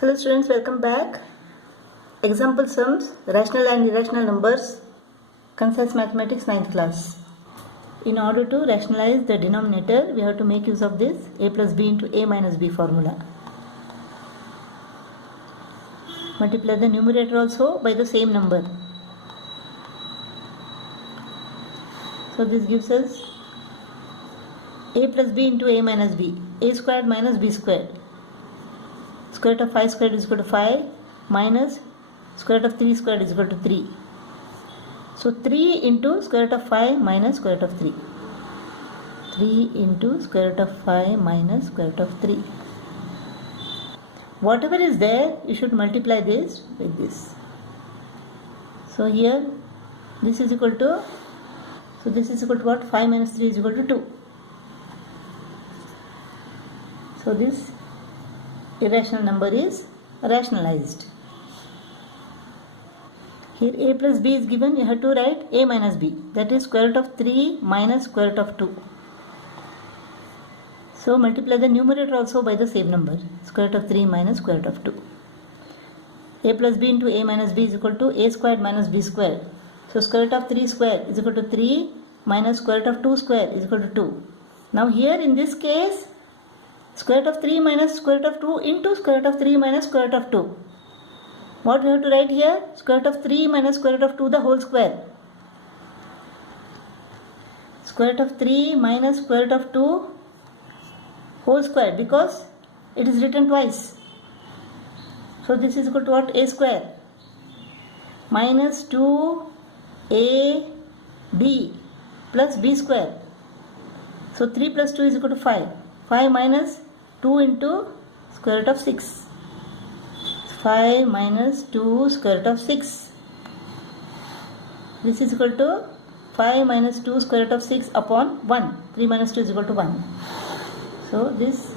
Hello students, welcome back. Example sums, rational and irrational numbers, Concise Mathematics 9th class. In order to rationalize the denominator, we have to make use of this a plus b into a minus b formula. Multiply the numerator also by the same number. So this gives us a plus b into a minus b, a squared minus b squared. Square root of 5 squared is equal to 5 minus square root of 3 squared is equal to 3. So 3 into square root of 5 minus square root of 3. 3 into square root of 5 minus square root of 3. Whatever is there, you should multiply this with this. So here this is equal to, what? 5 minus 3 is equal to 2. So this irrational number is rationalized. Here a plus b is given, you have to write a minus b, that is square root of 3 minus square root of 2. So multiply the numerator also by the same number, square root of 3 minus square root of 2. A plus b into a minus b is equal to a squared minus b squared. So square root of 3 square is equal to 3 minus square root of 2 square is equal to 2. Now here in this case, square root of 3 minus square root of 2 into square root of 3 minus square root of 2. What we have to write here? Square root of 3 minus square root of 2 the whole square. Square root of 3 minus square root of 2 whole square, because it is written twice. So this is equal to what? A square minus 2ab plus b square. So 3 plus 2 is equal to 5. 5 minus 2 into square root of 6. 5 minus 2 square root of 6. This is equal to 5 minus 2 square root of 6 upon 1. 3 minus 2 is equal to 1. So this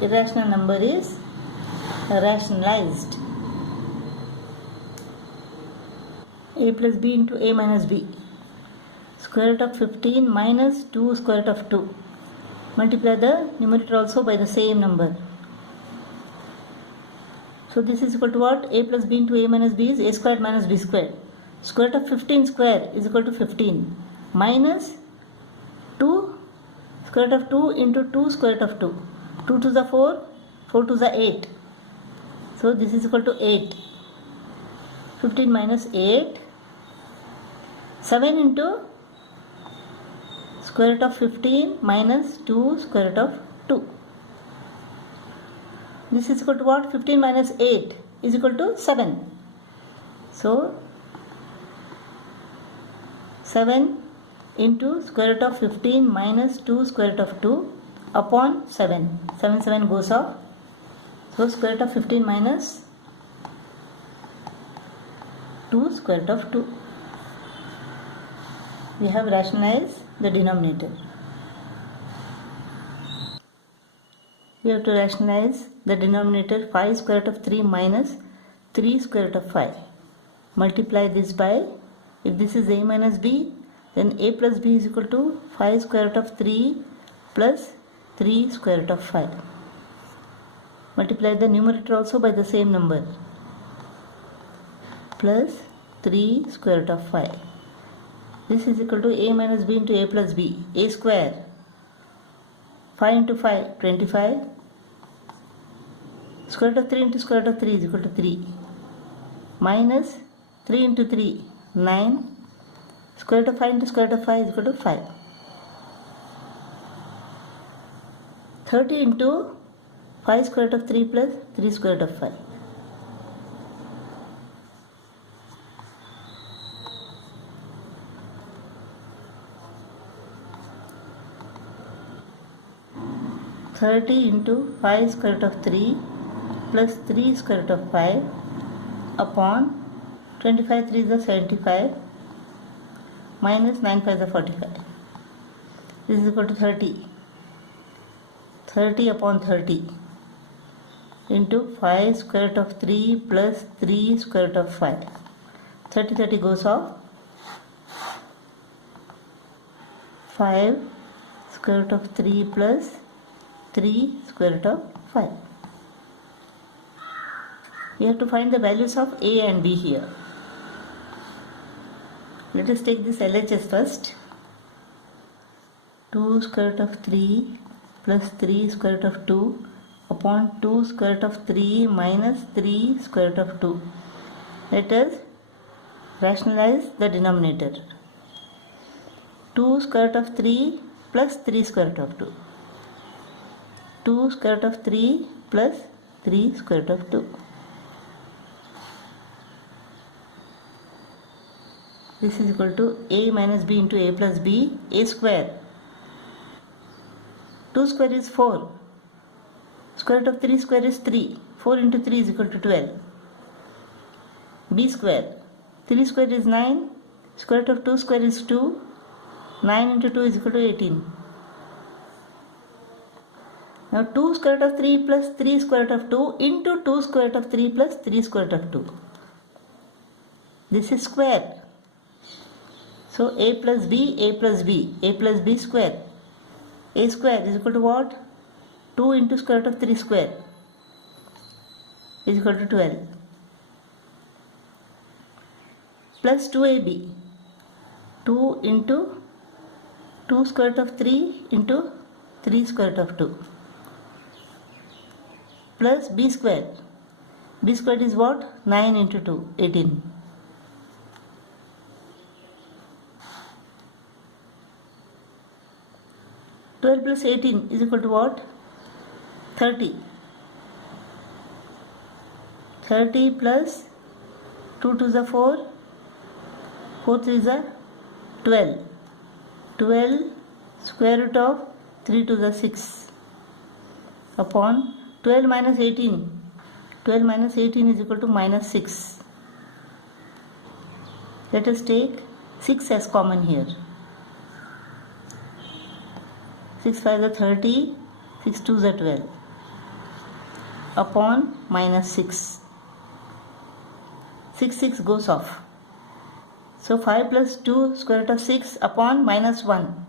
irrational number is rationalized. A plus b into a minus b. Square root of 15 minus 2 square root of 2. Multiply the numerator also by the same number. So this is equal to what? A plus b into a minus b is a squared minus b squared. Square root of 15 square is equal to 15 minus 2 square root of 2 into 2 square root of 2. 2 to the 4, 4 to the 8. So this is equal to 8. 15 minus 8. 7 into square root of 15 minus 2 square root of 2. This is equal to what? 15 minus 8 is equal to 7. So 7 into square root of 15 minus 2 square root of 2 upon 7. 7 goes off. So square root of 15 minus 2 square root of 2. We have rationalized the denominator. We have to rationalize the denominator 5 square root of 3 minus 3 square root of 5. Multiply this by, if this is a minus b, then a plus b is equal to 5 square root of 3 plus 3 square root of 5. Multiply the numerator also by the same number, plus 3 square root of 5. This is equal to a minus b into a plus b, a square. 5 into 5, 25. Square root of 3 into square root of 3 is equal to 3. Minus 3 into 3, 9. Square root of 5 into square root of 5 is equal to 5. 30 into 5 square root of 3 plus 3 square root of 5. Into 5 square root of 3 plus 3 square root of 5 upon 25 3 is the 75 minus 9 5 is the 45. This is equal to 30. 30 upon 30 into 5 square root of 3 plus 3 square root of 5. 30 goes off. 5 square root of 3 plus 3 square root of 5. We have to find the values of a and b here. Let us take this LHS first. 2 square root of 3 plus 3 square root of 2 upon 2 square root of 3 minus 3 square root of 2. Let us rationalize the denominator. 2 square root of 3 plus 3 square root of 2. 2 square root of 3 plus 3 square root of 2. This is equal to a minus b into a plus b, a square. 2 square is 4. Square root of 3 square is 3. 4 into 3 is equal to 12. B square. 3 square is 9. Square root of 2 square is 2. 9 into 2 is equal to 18. Now 2 square root of 3 plus 3 square root of 2 into 2 square root of 3 plus 3 square root of 2. This is square. So a plus b, a plus b, a plus b square. A square is equal to what? 2 into square root of 3 square is equal to 12. Plus 2ab. 2 into 2 square root of 3 into 3 square root of 2. Plus b square. B square is what? 9 into 2, 18. Twelve plus 18 is equal to what? 30. 30 plus 2 to the 4. 4 3 is a 12. 12 square root of 3 to the 6 upon 12 minus 18. 12 minus 18 is equal to minus 6. Let us take 6 as common here. 6 5 is 30, 6 2 is 12 upon minus 6. 6 6 goes off. So 5 plus 2 square root of 6 upon minus 1.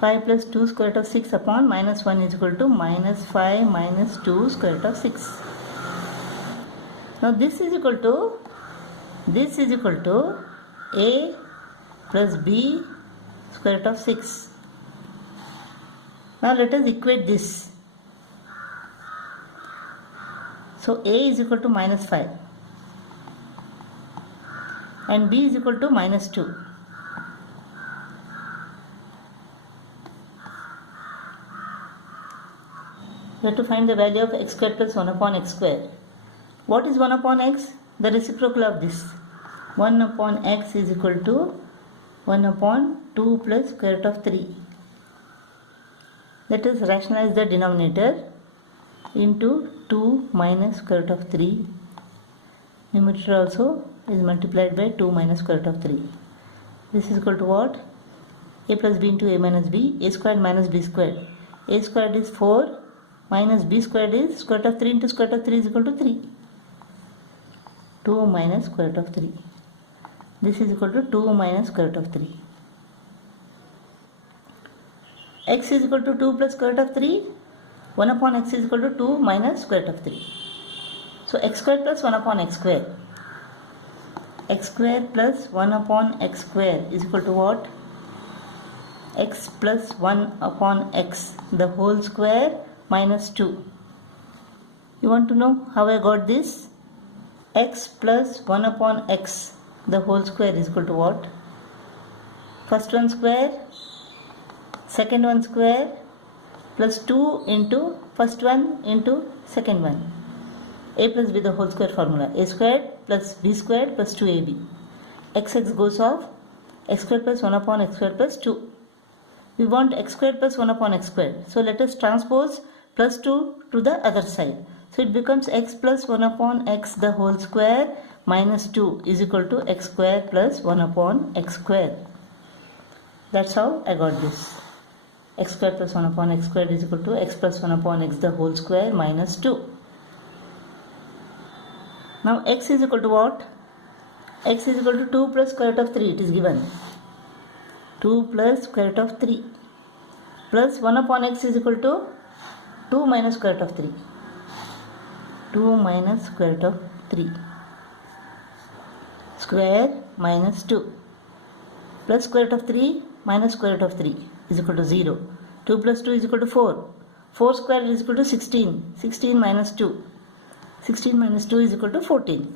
5 plus 2 square root of 6 upon minus 1 is equal to minus 5 minus 2 square root of 6. Now this is equal to a plus b square root of 6. Now let us equate this. So a is equal to minus 5 and b is equal to minus 2. We have to find the value of x squared plus 1 upon x squared. What is 1 upon x? The reciprocal of this. 1 upon x is equal to 1 upon 2 plus square root of 3. Let us rationalize the denominator into 2 minus square root of 3. Numerator also is multiplied by 2 minus square root of 3. This is equal to what? A plus b into a minus b, a squared minus b squared. A squared is 4 minus b squared is square root of 3 into square root of 3 is equal to 3. 2 minus square root of 3. This is equal to 2 minus square root of 3. X is equal to 2 plus square root of 3. 1 upon x is equal to 2 minus square root of 3. So x squared plus 1 upon x square. X square plus 1 upon x square is equal to what? X plus 1 upon x the whole square minus 2. You want to know how I got this? X plus 1 upon x the whole square is equal to what? First one square, second one square plus 2 into first one into second one. A plus b the whole square formula. A squared plus b squared plus 2ab. X goes off. X squared plus 1 upon x squared plus 2. We want x squared plus 1 upon x squared. So let us transpose plus 2 to the other side. So it becomes x plus 1 upon x the whole square minus 2 is equal to x square plus 1 upon x square. That's how I got this. X square plus 1 upon x squared is equal to x plus 1 upon x the whole square minus 2. Now x is equal to what? X is equal to 2 plus square root of 3. It is given. 2 plus square root of 3 plus 1 upon x is equal to 2 minus square root of 3. 2 minus square root of 3 square minus 2 plus square root of 3 minus square root of 3 is equal to 0. 2 plus 2 is equal to 4. 4 square is equal to 16. 16 minus 2. 16 minus 2 is equal to 14.